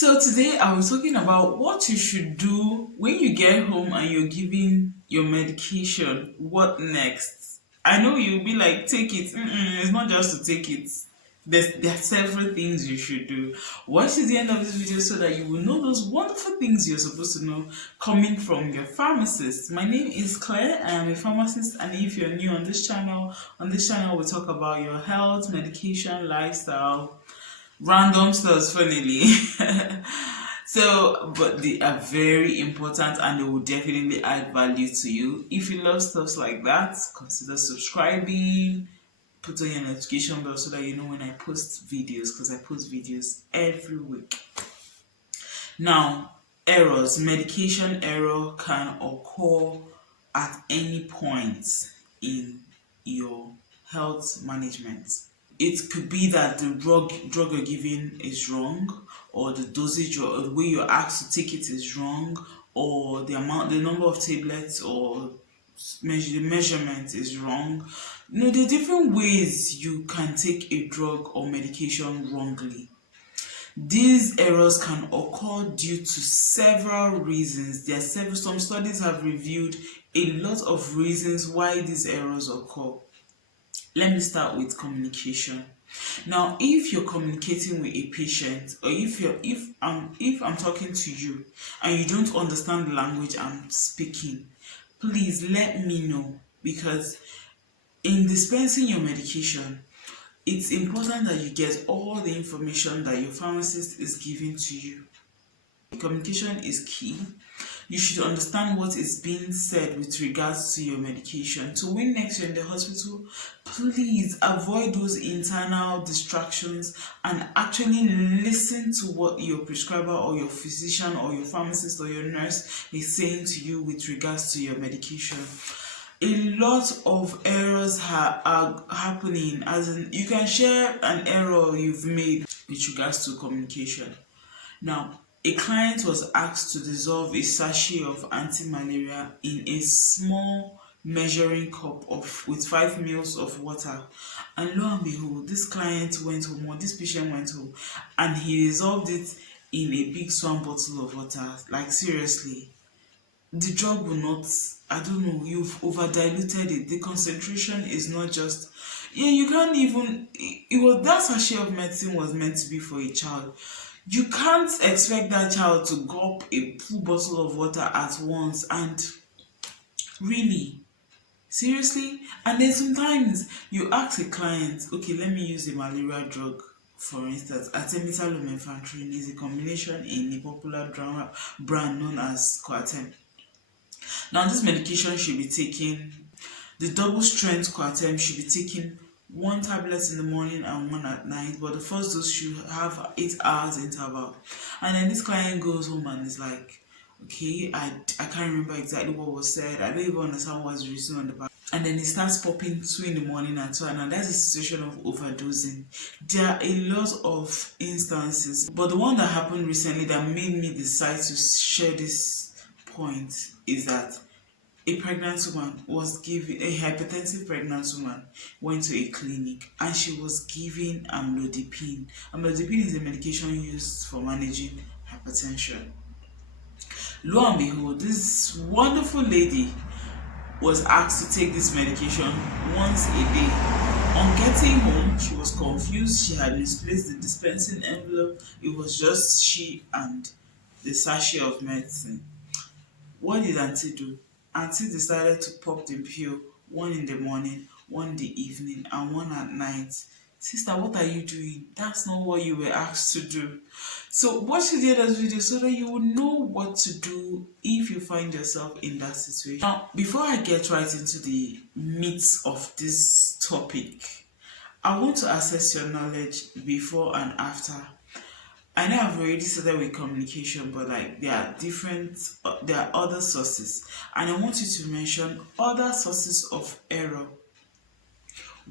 So today I was talking about what you should do when you get home and you're giving your medication. What next? I know you'll be like, take it. It's not just to take it. There are several things you should do. Watch to the end of this video so that you will know those wonderful things you're supposed to know coming from your pharmacist. My name is Claire. I am a pharmacist, and if you're new on this channel we talk about your health, medication, lifestyle, random stuff, funnily. So, but they are very important and they will definitely add value to you. If you love stuff like that, consider subscribing, put on your notification bell so that you know when I post videos, because I post videos every week. Now, errors. Medication error can occur at any point in your health management. It could be that the drug you're giving is wrong, or the dosage or the way you're asked to take it is wrong, or the number of tablets or the measurement is wrong. There are different ways you can take a drug or medication wrongly. These errors can occur due to several reasons. Some studies have reviewed a lot of reasons why these errors occur. Let me start with communication. Now, if you're communicating with a patient, or if I'm talking to you and you don't understand the language I'm speaking, please let me know, because in dispensing your medication, it's important that you get all the information that your pharmacist is giving to you. Communication is key. You should understand what is being said with regards to your medication. So when next you're in the hospital, please avoid those internal distractions and actually listen to what your prescriber or your physician or your pharmacist or your nurse is saying to you with regards to your medication. A lot of errors are happening, as in you can share an error you've made with regards to communication. Now, a client was asked to dissolve a sachet of anti-malaria in a small measuring cup with 5 mils of water, and lo and behold, this client went home, or this patient went home, and he dissolved it in a big swan bottle of water. Like, seriously, the drug will not, I don't know, you've over diluted it. The concentration is not just, you can't even, that sachet of medicine was meant to be for a child. You can't expect that child to gulp a full bottle of water at once, and really, seriously. And then sometimes you ask a client, okay, let me use a malaria drug for instance. Artemether lumefantrine is a combination in a popular brand known as Coartem. Now, this medication should be taken, the double strength Coartem should be taken 1 tablet in the morning and 1 at night, but the first dose should have 8 hours interval. And then this client goes home and is like, okay, I can't remember exactly what was said, I don't even understand what was written on the back. And then he starts popping 2 in the morning and 2 at night. That's a situation of overdosing. There are a lot of instances, but the one that happened recently that made me decide to share this point is that a pregnant woman was given, a hypertensive pregnant woman went to a clinic and she was given amlodipine. Amlodipine is a medication used for managing hypertension. Lo and behold, this wonderful lady was asked to take this medication once a day. On getting home, she was confused. She had misplaced the dispensing envelope. It was just she and the sachet of medicine. What did Auntie do? Auntie decided to pop the pill, 1 in the morning, 1 in the evening, and 1 at night. Sister, what are you doing? That's not what you were asked to do. So watch the other video so that you will know what to do if you find yourself in that situation. Now, before I get right into the meat of this topic, I want to assess your knowledge before and after. I know I've already started with communication, but like there are other sources, and I want you to mention other sources of error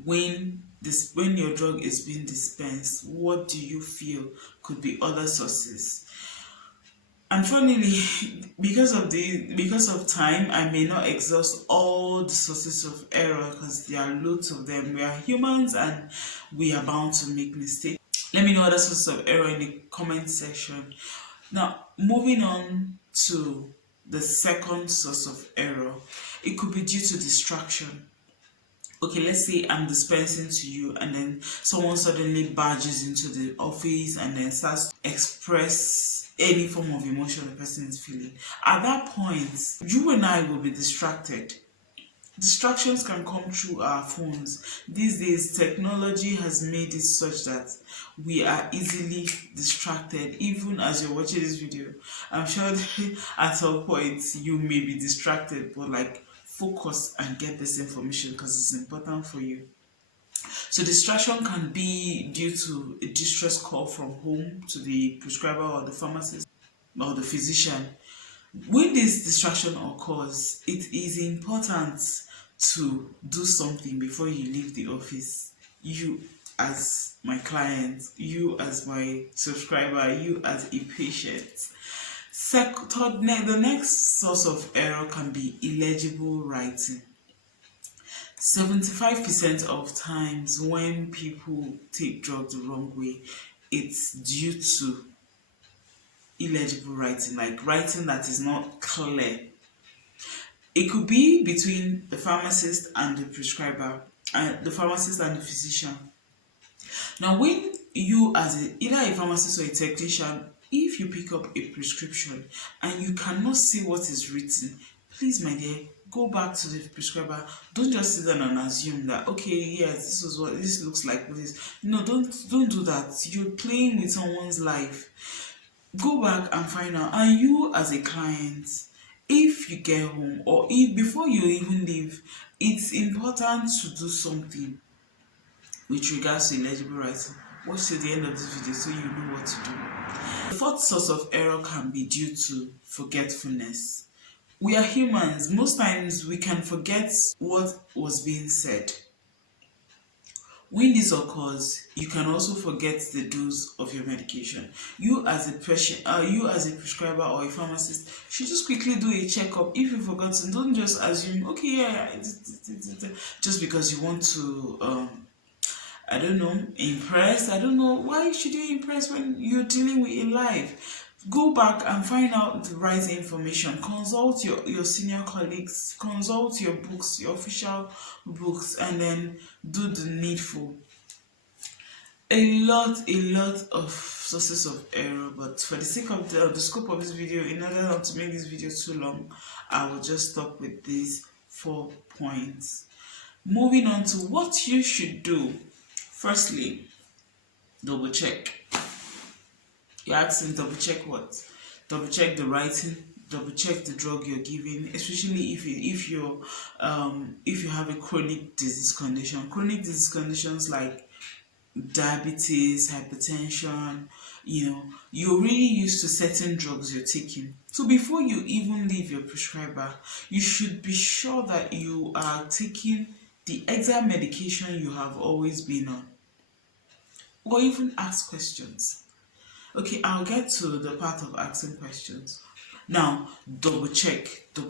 when your drug is being dispensed. What do you feel could be other sources? And funnily, because of time, I may not exhaust all the sources of error because there are loads of them. We are humans and we are bound to make mistakes. Let me know other sources of error in the comment section. Now, moving on to the second source of error, it could be due to distraction. Okay, let's say I'm dispensing to you and then someone suddenly barges into the office and then starts to express any form of emotion the person is feeling. At that point, you and I will be distracted. Distractions can come through our phones. These days, technology has made it such that we are easily distracted, even as you're watching this video. I'm sure that at some point you may be distracted, but like focus and get this information because it's important for you. So distraction can be due to a distress call from home to the prescriber or the pharmacist or the physician. When this distraction occurs, it is important to do something before you leave the office. You as my client, you as my subscriber, you as a patient. The next source of error can be illegible writing. 75% of times when people take drugs the wrong way, it's due to illegible writing, like writing that is not clear. It could be between the pharmacist and the prescriber, and the pharmacist and the physician. Now, when you, as either a pharmacist or a technician, if you pick up a prescription and you cannot see what is written, please, my dear, go back to the prescriber. Don't just sit down and assume that okay, yes, this is what this looks like. This, no, don't do that. You're playing with someone's life. Go back and find out. And you, as a client, if you get home or if before you even leave, it's important to do something with regards to illegible writing. Watch till the end of this video so you know what to do. The fourth source of error can be due to forgetfulness. We are humans. Most times we can forget what was being said. When this occurs, you can also forget the dose of your medication. You as a prescriber or a pharmacist should just quickly do a checkup. If you've forgotten, don't just assume, okay, yeah, just because you want to, I don't know, impress. I don't know, why should you impress when you're dealing with a life? Go back and find out the right information. Consult your senior colleagues, consult your books, your official books, and then do the needful. A lot of sources of error, but for the sake of the scope of this video, in order not to make this video too long, I will just stop with these 4 points. Moving on to what you should do. Firstly, double check. You're asking, double check what? Double check the writing, double check the drug you're giving, especially if you have a chronic disease condition. Chronic disease conditions like diabetes, hypertension, you're really used to certain drugs you're taking. So before you even leave your prescriber, you should be sure that you are taking the exact medication you have always been on. Or even ask questions. Okay, I'll get to the part of asking questions. Now, double check the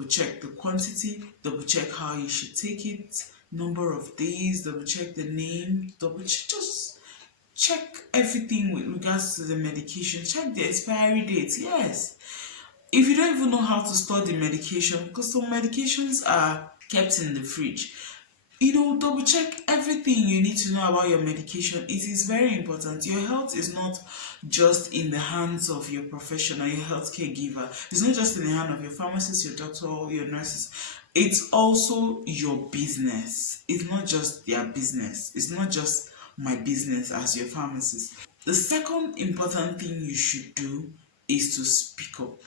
quantity, double check how you should take it, number of days, double check the name, just check everything with regards to the medication. Check the expiry date. Yes. If you don't even know how to store the medication, because some medications are kept in the fridge, double check everything you need to know about your medication. It is very important. Your health is not just in the hands of your professional, your healthcare giver. It's not just in the hand of your pharmacist, your doctor, or your nurses. It's also your business. It's not just their business. It's not just my business as your pharmacist. The second important thing you should do is to speak up.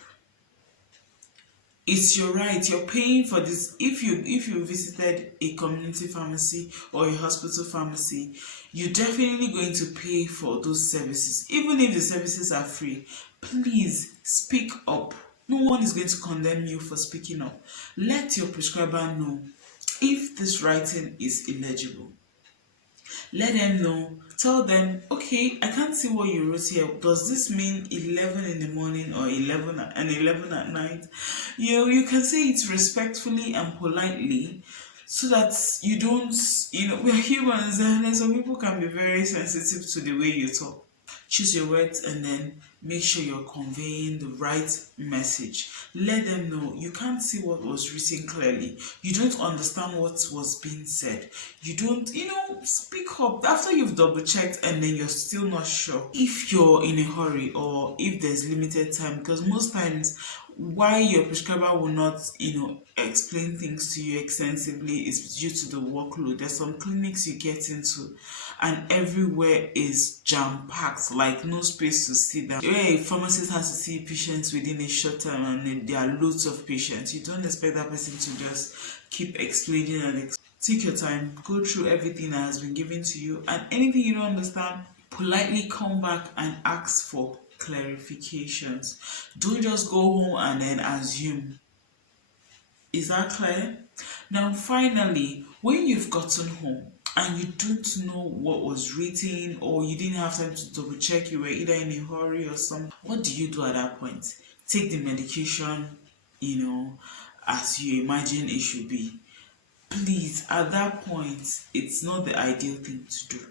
It's your right. You're paying for this. If you visited a community pharmacy or a hospital pharmacy, you're definitely going to pay for those services. Even if the services are free, please speak up. No one is going to condemn you for speaking up. Let your prescriber know if this writing is illegible. Let them know. Tell them, okay, I can't see what you wrote here. Does this mean 11 in the morning or 11 at night? You can say it respectfully and politely so that you don't, we're humans and some people can be very sensitive to the way you talk. Choose your words and then make sure you're conveying the right message. Let them know you can't see what was written clearly. You don't understand what was being said. You don't, speak up after you've double checked and then you're still not sure. If you're in a hurry or if there's limited time, because most times why your prescriber will not, explain things to you extensively is due to the workload. There's some clinics you get into and everywhere is jam packed, like no space to sit down. Where a pharmacist has to see patients within a short time and then there are loads of patients, you don't expect that person to just keep explaining and take your time, go through everything that has been given to you, and anything you don't understand, politely come back and ask for clarifications. Don't just go home and then assume. Is that clear? Now, finally, when you've gotten home and you don't know what was written or you didn't have time to double check, you were either in a hurry or something, what do you do at that point? Take the medication, as you imagine it should be. Please, at that point, it's not the ideal thing to do.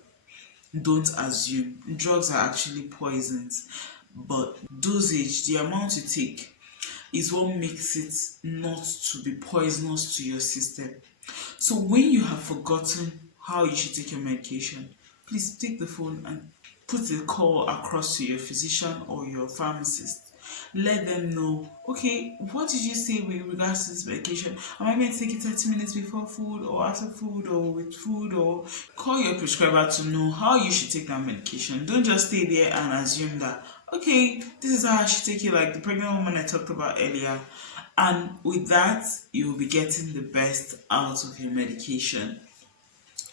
Don't assume. Drugs are actually poisons, but dosage, the amount you take, is what makes it not to be poisonous to your system. So when you have forgotten how you should take your medication, please take the phone and put a call across to your physician or your pharmacist. Let them know, okay, what did you say with regards to this medication? Am I meant to take it 30 minutes before food or after food or with food? Or call your prescriber to know how you should take that medication. Don't just stay there and assume that, okay, this is how I should take it, like the pregnant woman I talked about earlier. And with that, you'll be getting the best out of your medication.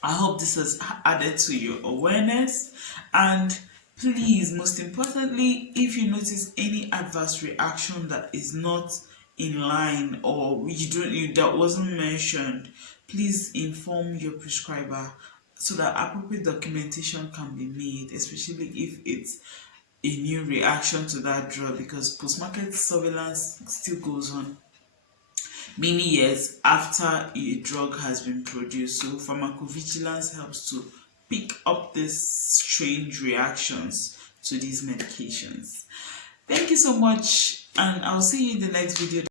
I hope this has added to your awareness. And please, most importantly, if you notice any adverse reaction that is not in line or that wasn't mentioned, please inform your prescriber so that appropriate documentation can be made, especially if it's a new reaction to that drug, because post-market surveillance still goes on many years after a drug has been produced. So pharmacovigilance helps to pick up these strange reactions to these medications. Thank you so much, and I'll see you in the next video.